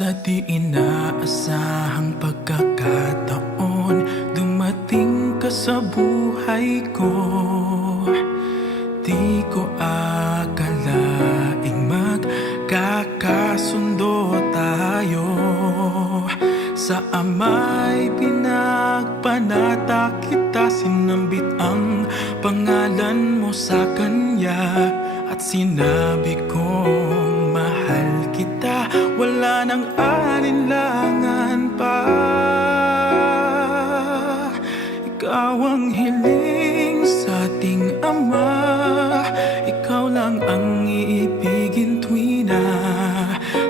Sa di inaasahang pagkakataon, dumating ka sa buhay ko. Di ko akalaing magkakasundo tayo. Sa Ama'y pinagpanata kita, sinambit ang pangalan mo sa Kanya. At sinabi kong mahal kita, wala nang alinlangan pa. Ikaw ang hiling sa ating Ama, ikaw lang ang iibigin tuwi na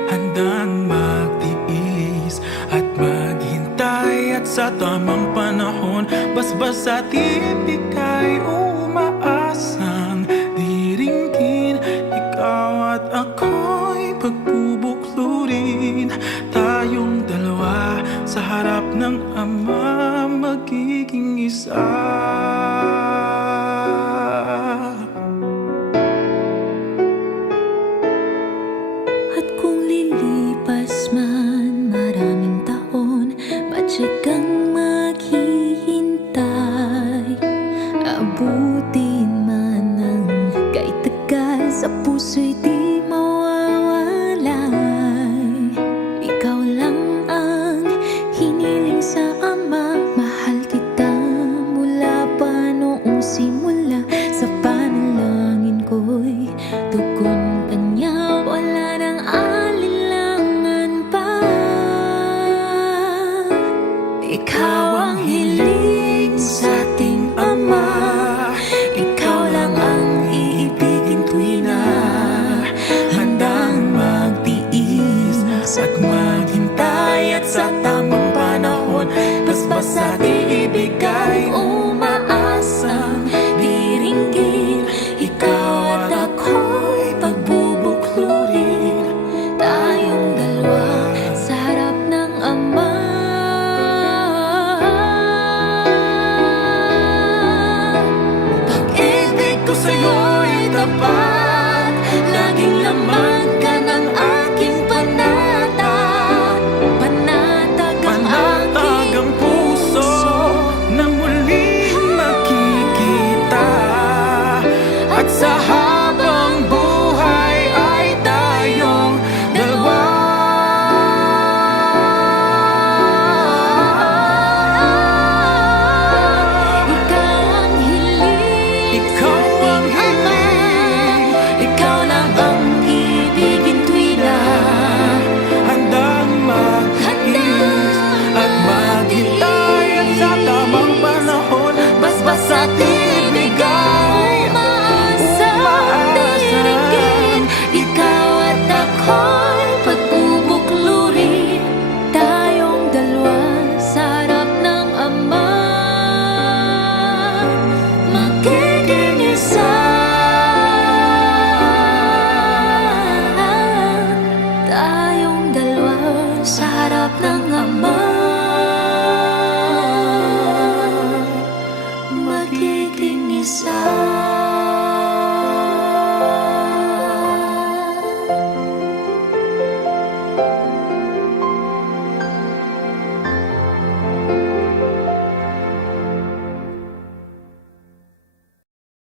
handang magtiis at maghintay. At sa tamang panahon, basbas at ibigay, umaasang diringgin. Ikaw at ako'y pagbubuklurin, tayong dalawa sa harap ng Ama, magiging isa. At kung lilipas man maraming taon, matyagang maghihintay. Abutin man ang kahit tagal, sa puso'y di mawawalay. Ikaw lang ang hiniling sa Ama, mahal kita mula pa noong simula. Sa panalangin ko'y tugon Kanya, wala nang alinlangan pa. Ikaw ang hiling sa ating Ama, ikaw lang ang iibigin tuwi na handang magtiis at maghintay. At sa tamang panahon, basbas at iibigay, umaasang diringgin. Ikaw at ako'y pagbubuklurin, tayong dalawa sa harap ng Ama. Pag-ibig ko sa'yo'y tapat, laging laman ka ng aking panata. Panatag ang aking puso na muling makikita. At sa habang buhay ay tayong dalawa. Ikaw ang hiling, Ikaw ang hiling, ikaw lang ang ibigin tuwi na handang mag-iis at maghintay. At sa tamang panahon, basbas at ibigay, umaasang diringgin. Ikaw at ako'y pagbubuklurin, tayong dalawa sa harap ng Ama, magiging isa. Tayong dalawa sa harap ng Ama, magiging isa.